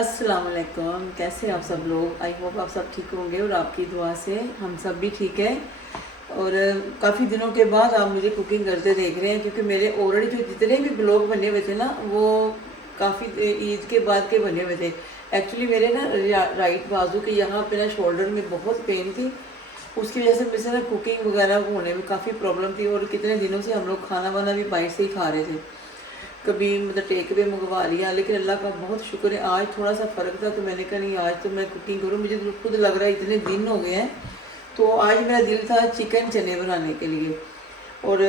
अस्सलाम वालेकुम। कैसे हैं आप सब लोग? आई होप आप सब ठीक होंगे और आपकी दुआ से हम सब भी ठीक है। और काफ़ी दिनों के बाद आप मुझे कुकिंग करते देख रहे हैं, क्योंकि मेरे ऑलरेडी जो जितने भी ब्लॉग बने हुए थे ना, वो काफ़ी ईद के बाद के बने हुए थे। एक्चुअली मेरे ना राइट बाजू के यहाँ पे ना शोल्डर में बहुत पेन थी। उसकी वजह से मेरे से ना कुकिंग वगैरह होने में काफ़ी प्रॉब्लम थी, और कितने दिनों से हम लोग खाना वाना भी बाहर से ही खा रहे थे। कभी मतलब टेक वे मंगवा लिया, लेकिन अल्लाह का बहुत शुक्र है आज थोड़ा सा फ़र्क था, तो मैंने कहा नहीं आज तो मैं कुकिंग करूँ। मुझे तो खुद लग रहा है इतने दिन हो गए हैं, तो आज मेरा दिल था चिकन चने बनाने के लिए। और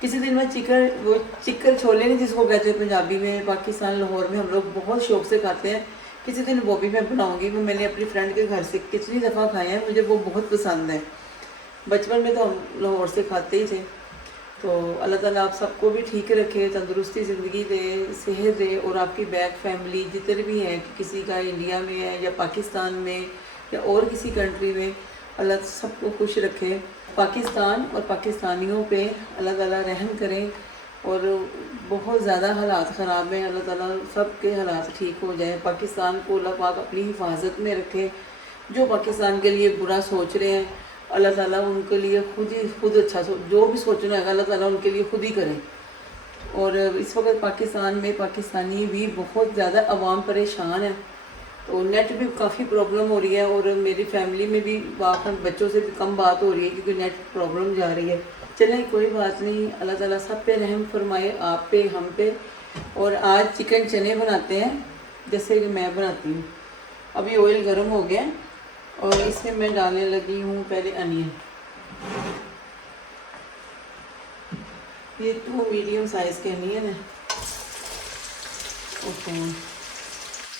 किसी दिन मैं चिकन छोले नहीं जिसको कहते हैं पंजाबी में, पाकिस्तान लाहौर में हम लोग बहुत शौक से खाते हैं। किसी दिन वो भी मैं बनाऊँगी। वो मैंने अपनी फ्रेंड के घर से कितनी दफ़ा खाए हैं, मुझे वो बहुत पसंद है। बचपन में तो हम लाहौर से खाते ही थे। तो अल्लाह ताला आप सबको भी ठीक रखे, तंदुरुस्ती ज़िंदगी दे, सेहत दे, और आपकी बैक फैमिली जितने भी हैं कि किसी का इंडिया में है या पाकिस्तान में या और किसी कंट्री में, अल्लाह सबको खुश रखे। पाकिस्तान और पाकिस्तानियों पे अल्लाह ताला रहम करें। और बहुत ज़्यादा हालात ख़राब हैं, अल्लाह ताला सब के हालात ठीक हो जाए। पाकिस्तान को अल्लाह पाक अपनी हिफाजत में रखे। जो पाकिस्तान के लिए बुरा सोच रहे हैं, अल्लाह ताला उनके लिए खुद अच्छा जो भी सोचना है अल्लाह ताला उनके लिए खुद ही करे। और इस वक्त पाकिस्तान में पाकिस्तानी भी बहुत ज़्यादा अवाम परेशान है, तो नेट भी काफ़ी प्रॉब्लम हो रही है, और मेरी फैमिली में भी बच्चों से भी कम बात हो रही है क्योंकि नेट प्रॉब्लम जा रही है। चलें कोई बात नहीं, अल्लाह ताला सब पे रहम फरमाए, आप पे हम पे। और आज चिकन चने बनाते हैं जैसे कि मैं बनाती हूँ। अभी ऑयल गर्म हो गया और इसमें मैं डालने लगी हूँ पहले अनियन। ये 2 मीडियम साइज़ के अनियन है। ओके,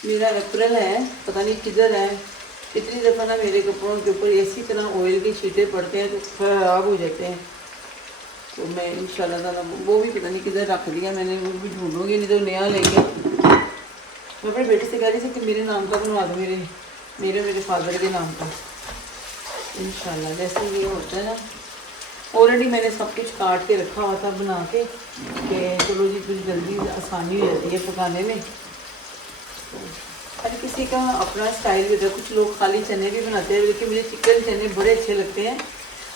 मेरा अप्रैल है, पता नहीं किधर है। इतनी दफ़ा ना मेरे कपड़ों के ऊपर इसी तरह ऑयल के छींटे पड़ते हैं तो ख़राब हो जाते हैं। तो मैं इंशाल्लाह ताला वो भी पता नहीं किधर रख दिया मैंने, वो भी ढूंढूंगी, नहीं तो नया लेंगे। मैं अपने बेटे से कह रही थी कि मेरे नाम का बनवा दो, मेरे फादर के नाम का इंशाल्लाह। जैसे ये होता है ना, ऑलरेडी मैंने सब कुछ काट के रखा हुआ था बना के, कि चलो जी कुछ जल्दी आसानी हो जाती है पकाने में। हर किसी का अपना स्टाइल होता है, कुछ लोग खाली चने भी बनाते हैं, लेकिन मुझे चिकन चने बड़े अच्छे लगते हैं।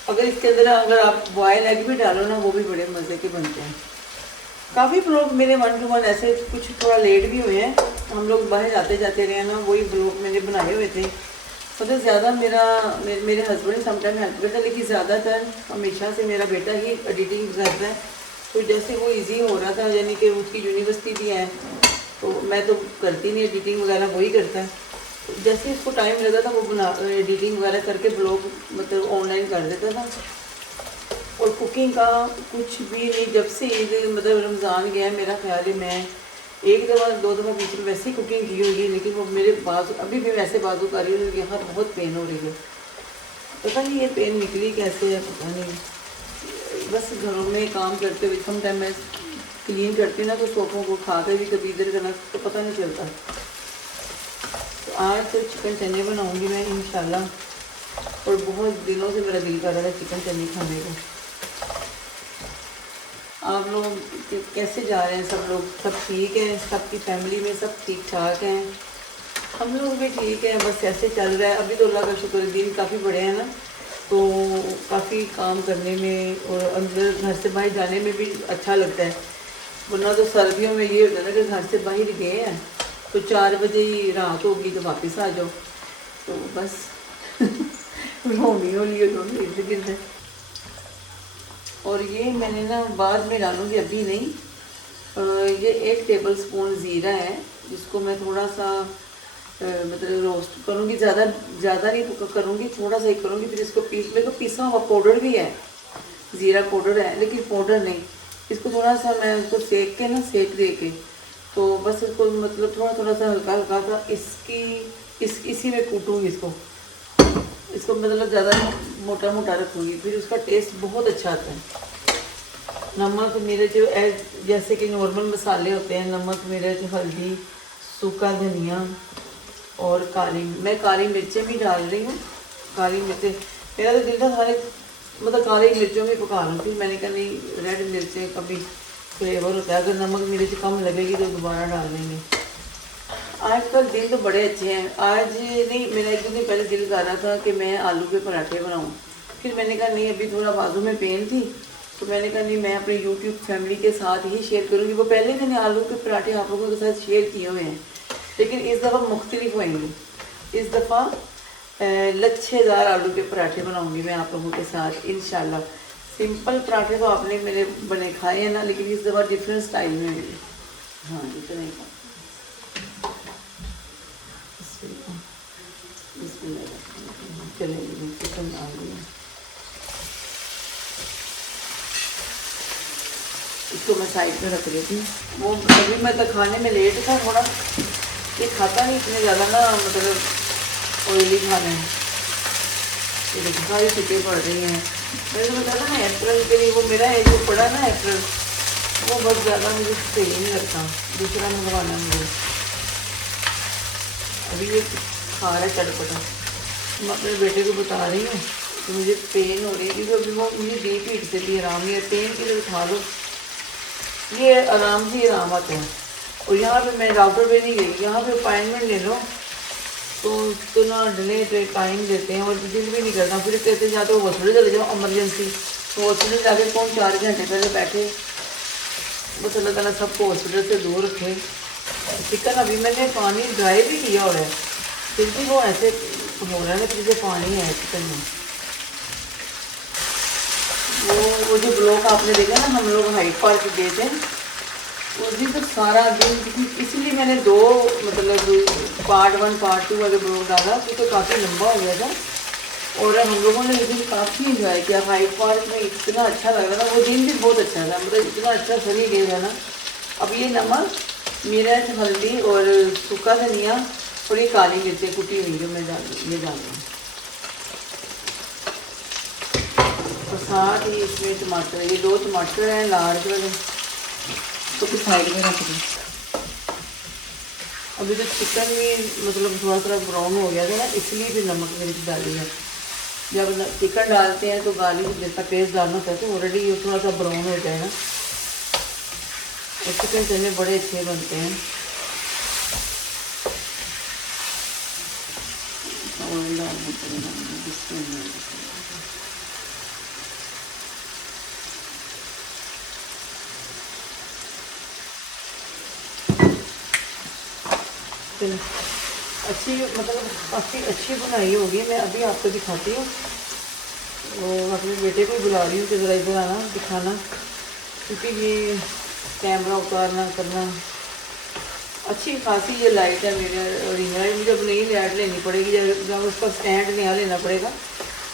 अगर इसके अंदर अगर आप बॉयल एग भी डालो ना, वो भी बड़े मज़े के बनते हैं। काफ़ी ब्लॉग मेरे 1 to 1 ऐसे कुछ थोड़ा लेट भी हुए हैं, हम लोग बाहर जाते जाते रहे ना, वही ब्लॉग मैंने बनाए हुए थे। मतलब ज़्यादा मेरे हस्बैंड समटाइम हेल्प करता है, लेकिन ज़्यादातर हमेशा से मेरा बेटा ही एडिटिंग करता है। तो जैसे वो इजी हो रहा था, यानी कि उसकी यूनिवर्सिटी भी है, तो मैं तो करती नहीं एडिटिंग वगैरह, वही करता है। तो जैसे इसको टाइम लगता था वो एडिटिंग वगैरह करके ब्लॉग मतलब ऑनलाइन कर देता था। और कुकिंग का कुछ भी नहीं, जब से ईद मतलब रमज़ान गया है, मेरा ख्याल है मैं 1 दफ़ा 2 दफ़ा बीच में वैसे ही कुकिंग की होगी, लेकिन वो मेरे बाजू अभी भी वैसे बाजू कर रही है, यहाँ बहुत पेन हो रही है। पता नहीं ये पेन निकली कैसे है, पता नहीं। बस घरों में काम करते हुए कम टाइम में क्लीन करती ना, तो सोफों को खा कर भी कभी इधर करना तो पता नहीं चलता। तो आज तो चिकन चने बनाऊँगी मैं इंशाल्लाह, और बहुत दिनों से मेरा दिल कर रहा है चिकन चने खाने को। आप लोग कैसे जा रहे हैं? सब लोग सब ठीक हैं? सबकी फैमिली में सब ठीक ठाक हैं? हम लोग भी ठीक हैं, बस ऐसे चल रहा है। अभी तो अल्लाह का शुक्र, दिन काफ़ी बड़े हैं ना, तो काफ़ी काम करने में और अंदर घर से बाहर जाने में भी अच्छा लगता है। वरना तो सर्दियों में ये होता है ना कि घर से बाहर गए हैं तो 4 बजे ही रात होगी तो वापस आ जाओ, तो बस रोनी हो लिए दोनों इर्द गिर्द। और ये मैंने ना बाद में डालूँगी, अभी नहीं। ये 1 टेबल स्पून ज़ीरा है, जिसको मैं थोड़ा सा मतलब रोस्ट करूँगी, ज़्यादा नहीं करूँगी, थोड़ा सा ही करूँगी। फिर इसको मेरे को पिसा हुआ पाउडर भी है, ज़ीरा पाउडर है, लेकिन पाउडर नहीं। इसको थोड़ा सा मैं उसको सेक दे के, तो बस इसको मतलब थोड़ा सा हल्का हल्का सा इसी में कूटूँगी इसको मतलब ज़्यादा मोटा मोटा रखूँगी, फिर उसका टेस्ट बहुत अच्छा आता है। नमक मेरे जो जैसे कि नॉर्मल मसाले होते हैं, नमक मिर्च हल्दी सूखा धनिया और मैं काली मिर्चें भी डाल रही हूँ। काली मिर्चें मेरा तो दिल था सारे मतलब काली मिर्चों में पका लूँ, फिर मैंने कहा नहीं, रेड मिर्चें का भी फ्लेवर होता है, अगर नमक मिर्च कम लगेगी तो दोबारा डाल देंगे। आजकल दिन तो बड़े अच्छे हैं। आज नहीं, मेरा एक दो दिन पहले दिल कर रहा था कि मैं आलू के पराठे बनाऊं, फिर मैंने कहा नहीं, अभी थोड़ा बाजू में पेन थी, तो मैंने कहा नहीं, मैं अपने यूट्यूब फैमिली के साथ ही शेयर करूंगी। वो पहले मैंने आलू के पराठे आप लोगों के साथ शेयर किए हुए हैं, लेकिन इस दफ़ा मुख्तलिफ होंगे। इस दफ़ा लच्छेदार आलू के पराठे बनाऊंगी मैं आप लोगों के साथ इंशाल्लाह। सिंपल पराठे तो आपने मेरे बने खाए हैं ना, लेकिन इस दफ़ा डिफरेंट स्टाइल में मेरे। हाँ, इतना ही था। चलेंगे चिकन आ गया, इसको मैं साइड में रख रही थी। वो अभी मैं तो खाने में लेट था थोड़ा, ये खाता नहीं इतने ज़्यादा ना, मतलब ऑयली खाने हैं। ये देखो सारी छुट्टियाँ पड़ रही हैं। मैंने तो बताया था ना अप्रैल के लिए, वो मेरा है जो पड़ा ना अप्रैल, वो बहुत ज़्यादा मुझे सही नहीं लगता, दूसरा मंगवाना मुझे। अभी ये खा रहा है चटपटा। मैं अपने बेटे को बता रही हूँ कि मुझे पेन हो रही है, क्योंकि अभी वो मुझे डी पीठ से भी आराम नहीं है, पेन के लिए खा लो, ये आराम से आराम आता है। और यहाँ पे मैं डॉक्टर पे नहीं गई, यहाँ पे अपॉइंटमेंट ले लो तो ना डिले टाइम देते हैं, और दिल भी नहीं करता। फिर कहते या तो हॉस्पिटल चले जाओ इमरजेंसी, तो हॉस्पिटल जाके कौन 4 घंटे पहले बैठे। बस अल्लाह ताला सबको हॉस्पिटल से दूर रखे। चिकन अभी मैंने पानी ड्राई भी किया हुआ है, फिर भी वो ऐसे हो रहा है ना, जैसे पानी है चिकन में। वो जो ब्लॉग आपने देखा ना, हम लोग हाइट पार्क गए थे उस दिन, तो सारा दिन, इसलिए मैंने 2 मतलब पार्ट 1 पार्ट 2 वाले ब्लॉग डाला, क्योंकि काफ़ी लंबा हो गया था। और हम लोगों ने उस दिन काफ़ी इंजॉय किया हाइट पार्क में, इतना अच्छा लग रहा था। वो दिन भी बहुत अच्छा था, मतलब इतना अच्छा सनी गया था ना। अब ये नमक, मिर्च, हल्दी और सूखा धनिया और ये काली मिर्चें कुटी हुई जो मैं डाल रही हूँ, और साथ ही इसमें टमाटर, ये 2 टमाटर हैं लार्ज वाले, तो फिर साइड में रख दूँ। अभी तो चिकन भी मतलब थोड़ा थोड़ा ब्राउन हो गया था ना, इसलिए भी नमक मिर्च डाली है। जब चिकन डालते हैं तो गार्लिक जैसा पेस्ट डालना होता है, तो ऑलरेडी ये थोड़ा सा ब्राउन हो जाएगा, और चिकन चने बड़े अच्छे बनते हैं। अच्छी, मतलब काफ़ी अच्छी बनाई होगी। मैं अभी आपको दिखाती हूँ, वो अपने बेटे को बुला रही हूँ कि ज़रा इधर आना दिखाना, क्योंकि ये कैमरा उतारना करना अच्छी खासी ये लाइट है मेरे रिंग लाइट। मुझे अब नई लाइट लेनी पड़ेगी, जब उसका स्टैंड नया लेना पड़ेगा।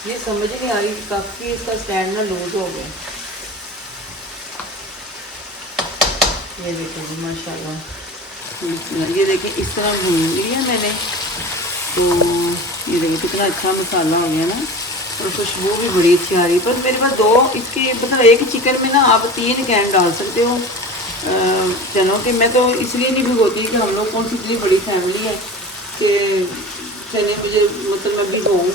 ये समझ नहीं आ रही, काफ़ी इसका स्टैंड ना लूज हो गया। ये देखिए जी माशाल्लाह, ये देखिए इस तरह भून लिया मैंने, तो ये देखिए कितना अच्छा मसाला हो गया ना, और खुशबू भी बड़ी अच्छी आ रही है। पर मेरे पास 2 इसके, मतलब एक चिकन में ना आप 3 कैन डाल सकते हो चनों के। मैं तो इसलिए नहीं भिगोती कि हम लोग कौन सी इतनी बड़ी फैमिली है कि चने मुझे, मतलब मैं भिगोऊँ।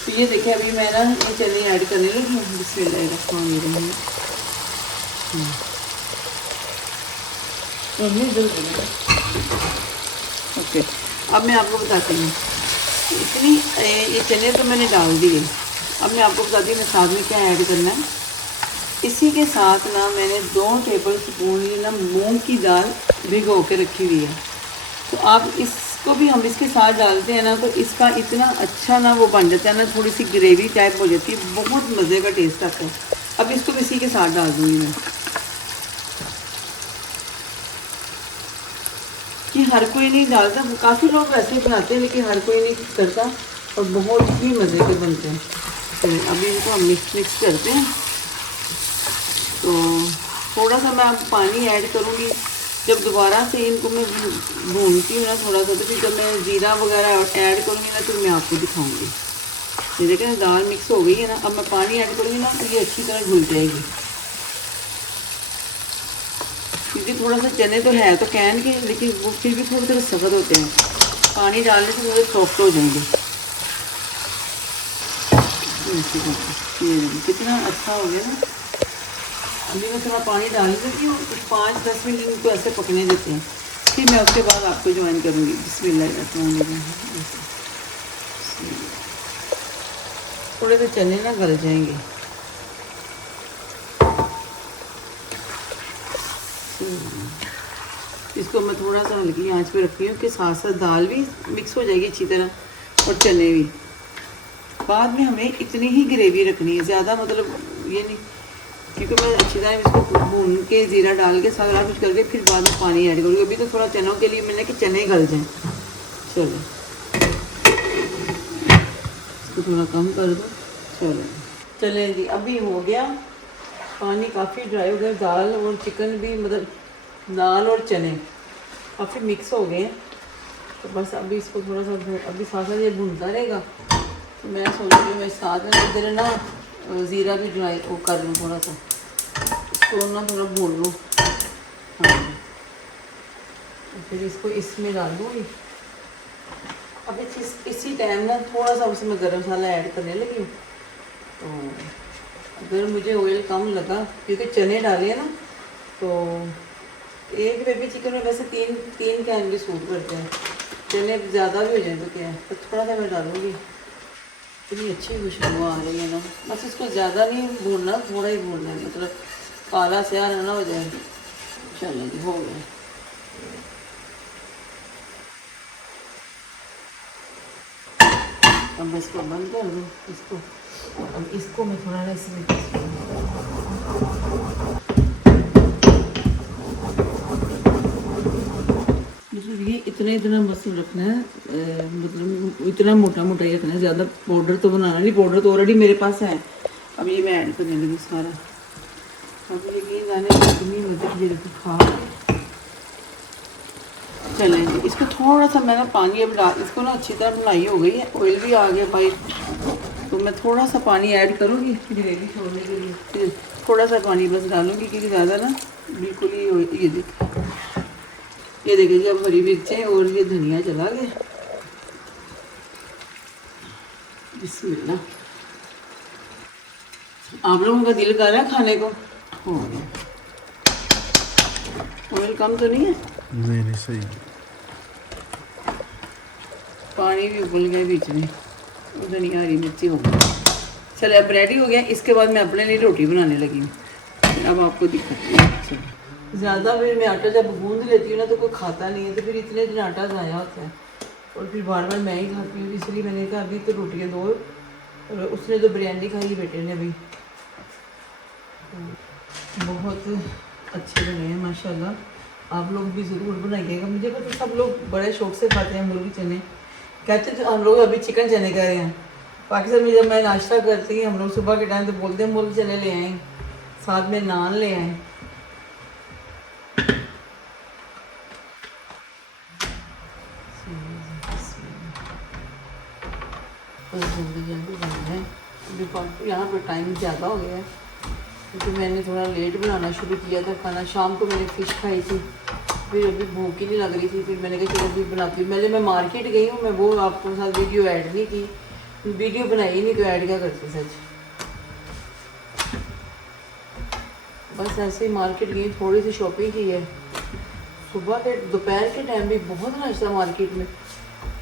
तो ये देखिए अभी मैं ना ये चने ऐड करने लगी हूँ। बिस्मिल्लाहिर्रहमानिर्रहीम। ओके, अब मैं आपको बताती हूँ, इतनी ये चने तो मैंने डाल दिए। अब मैं आपको बताती हूँ मैं साथ में क्या ऐड करना है। इसी के साथ ना मैंने 2 टेबल स्पून ये ना मूंग की दाल भिगो के रखी हुई है, तो आप इसको भी हम इसके साथ डालते हैं ना, तो इसका इतना अच्छा ना वो बन जाता है ना, थोड़ी सी ग्रेवी टाइप हो जाती है, बहुत मज़े का टेस्ट आता है। अब इसको भी इसी के साथ डाल दूँगी मैं। कि हर कोई नहीं डालता, काफ़ी लोग वैसे बनाते हैं, लेकिन हर कोई नहीं करता, और बहुत ही मज़े के बनते हैं। तो अभी इनको हम मिक्स करते हैं। तो थोड़ा सा मैं पानी ऐड करूँगी जब दोबारा से इनको मैं भूनती हूँ ना थोड़ा सा, तो फिर जब मैं ज़ीरा वगैरह ऐड करूँगी ना, तो मैं आपको दिखाऊँगी। ये देखें दाल मिक्स हो गई है ना, अब मैं पानी ऐड करूँगी ना, तो ये अच्छी तरह घुल जाएगी। क्योंकि थोड़ा सा चने तो है तो कैन के, लेकिन वो फिर भी थोड़े थोड़े सख्त होते हैं, पानी डालने से थोड़े सॉफ्ट हो जाएंगे। ये कितना अच्छा हो गया ना। अभी मैं थोड़ा पानी डाल देती हूँ, 5-10 मिनट इनको ऐसे पकने देते हैं। फिर मैं उसके बाद आपको ज्वाइन करूँगी। बिस्मिल्लाह। थोड़े से चने ना गल जाएंगे। इसको मैं थोड़ा सा हल्की आंच पे रखती हूँ कि साथ साथ दाल भी मिक्स हो जाएगी अच्छी तरह और चने भी। बाद में हमें इतनी ही ग्रेवी रखनी है, ज़्यादा मतलब ये नहीं, क्योंकि मैं अच्छी तरह इसको भून के ज़ीरा डाल के सारा कुछ करके फिर बाद में पानी ऐड करूँगी। अभी तो थोड़ा चनों के लिए मैंने कि चने गल जाएँ। चलो इसको थोड़ा कम कर दो। चलें जी, अभी हो गया, पानी काफ़ी ड्राई हो गया। दाल और चिकन भी मतलब दाल और चने काफ़ी मिक्स हो गए हैं। तो बस अभी इसको थोड़ा सा अभी साथ साथ ये भूनता रहेगा। तो मैं सोच रही हूँ मैं साथ में इधर ना ज़ीरा भी ड्राई वो कर लूँ, थोड़ा सा इसको ना थोड़ा भून लूँ। हाँ, फिर इसको इसमें डाल दूँगी। अब इसी टाइम ना थोड़ा सा उसमें गरम मसाला ऐड करने लगी। तो अगर मुझे ऑयल कम लगा क्योंकि चने डाले हैं ना, तो एक बेबी चिकन में वैसे तीन कैन भी सूट करते हैं। चने ज़्यादा भी हो जाए तो क्या है, तो थोड़ा सा मैं डालूँगी। इतनी अच्छी खुशबू आ रही है ना। बस इसको ज़्यादा नहीं भूनना, थोड़ा ही भूनना है, मतलब काला स्याह ना हो जाए। चलो जी, हो गया। अब इसको बंद कर दूँ इसको। अब इसको मैं थोड़ा ना इसमें मतलब ये इतना मसल रखना है, मतलब इतना मोटा मोटा ही रखना है। ज़्यादा पाउडर तो बनाना नहीं, पाउडर तो ऑलरेडी मेरे पास है। अब ये मैं ऐड करने लगी सारा। अब ये जाने कितनी मदद ये खा। चलें जी, इसको थोड़ा सा मैं ना पानी अब डाल, इसको ना अच्छी तरह बनाई हो गई है, ऑयल भी आ गया भाई। तो मैं थोड़ा सा पानी ऐड करूँगी ग्रेवी छोड़ने के लिए। फिर थोड़ा सा पानी बस डालूँगी क्योंकि ज़्यादा ना बिल्कुल ही ये देखिए अब हरी मिर्चें और ये धनिया चला गया। बिस्मिल्लाह। आप लोगों का दिल कर रहा है खाने को? हो गया। ऑयल कम तो नहीं है? नहीं सही। पानी भी उबल गया बीच में, धनिया हरी मिर्ची हो गई। चलो अब रेडी हो गया। इसके बाद मैं अपने लिए रोटी बनाने लगी हूँ। अब आपको दिखाती हूँ। चलो, ज़्यादा फिर मैं आटा जब गूंद लेती हूँ ना तो कोई खाता नहीं है, तो फिर इतने दिन आटा ज़ाया होता है और फिर बार बार मैं ही खाती हूँ। इसलिए मैंने कहा अभी तो रोटियाँ दो। और उसने तो बिरयानी खाई बेटे ने अभी। बहुत अच्छे बने हैं माशाल्लाह। आप लोग भी ज़रूर बनाइएगा। मुझे पता सब लोग बड़े शौक से खाते हैं मुर्गी चने। कहते तो हम लोग अभी चिकन चने कर रहे हैं। पाकिस्तान में जब मैं नाश्ता करती हूँ हम लोग सुबह के टाइम तो बोलते हैं मुर्गी चने ले आए, साथ में नान ले आए। जल्दी बनना है अभी, यहाँ पर टाइम ज़्यादा हो गया है क्योंकि मैंने थोड़ा लेट बनाना शुरू किया था खाना। शाम को मैंने फ़िश खाई थी, फिर अभी भूख ही नहीं लग रही थी। फिर मैंने कहा चलो अभी बनाती हूँ। पहले मैं मार्केट गई हूँ, मैं वो आपके साथ वीडियो ऐड नहीं की, वीडियो बनाई नहीं तो ऐड क्या करती सच। बस ऐसे ही मार्केट गई, थोड़ी सी शॉपिंग की है। सुबह के दोपहर के टाइम भी बहुत रश था मार्केट में।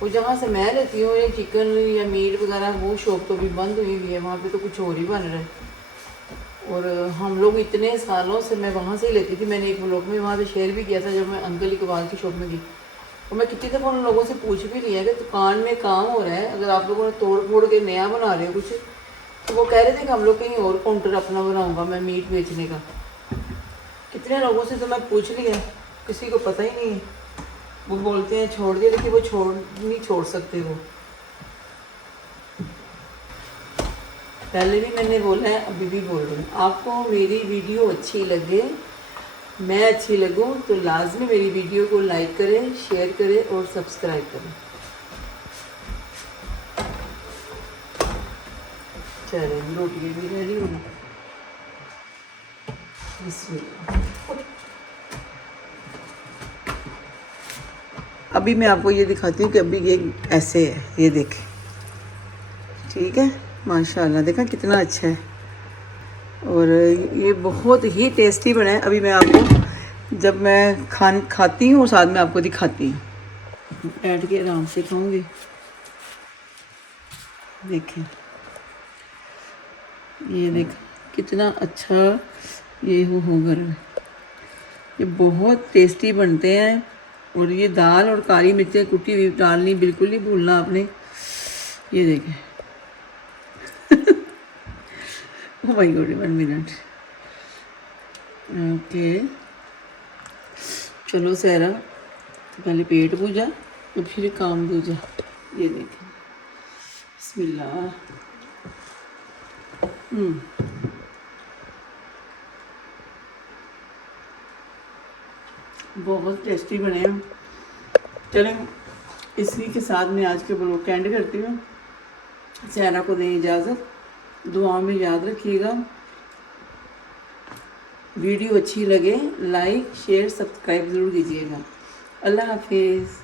वो जहाँ से मैं रहती हूँ ये चिकन या मीट वगैरह वो शॉप तो भी बंद हुई हुई है, वहाँ पे तो कुछ और ही बन रहा है। और हम लोग इतने सालों से मैं वहाँ से ही लेती थी। मैंने एक व्लॉग में वहाँ पे शेयर भी किया था जब मैं अंकल इकबाल की शॉप में गई। और मैं कितनी दफ़ा उन लोगों से पूछ भी लिया कि दुकान में काम हो रहा है, अगर आप लोगों ने तोड़ फोड़ के नया बना रहे हो कुछ, तो वो कह रहे थे कि हम लोग कहीं और काउंटर अपना बनाऊँगा मैं मीट बेचने का। कितने लोगों से तो मैं पूछ लिया, किसी को पता ही नहीं है। वो बोलते हैं छोड़ दिया, लेकिन वो नहीं छोड़ सकते। वो पहले भी मैंने बोला है, अभी भी बोल रही हूँ, आपको मेरी वीडियो अच्छी लगे, मैं अच्छी लगूँ तो लाजमी मेरी वीडियो को लाइक करें, शेयर करें और सब्सक्राइब करें। चलो रोटी भी रेडी होगी। अभी मैं आपको ये दिखाती हूँ कि अभी ये ऐसे है, ये देखें। ठीक है, माशाल्लाह देखा कितना अच्छा है और ये बहुत ही टेस्टी बना है। अभी मैं आपको जब मैं खाती हूँ और साथ में आपको दिखाती हूँ। बैठ के आराम से खाऊंगी। देखें, ये देख कितना अच्छा ये हो गरम। ये बहुत टेस्टी बनते हैं। और ये दाल और काली मिर्चें कुटी हुई डालनी बिल्कुल नहीं भूलना आपने। ये देखें। Oh my God, 1 minute. Okay, चलो सहरा, पहले पेट पूजा और फिर काम दूजा। ये देखें, बिस्मिल्लाह। बहुत टेस्टी बने हैं। चलें, इसी के साथ मैं आज के ब्लॉग का एंड करती हूँ। सहरा को दें इजाज़त, दुआ में याद रखिएगा। वीडियो अच्छी लगे लाइक शेयर सब्सक्राइब ज़रूर कीजिएगा। अल्लाह हाफिज़।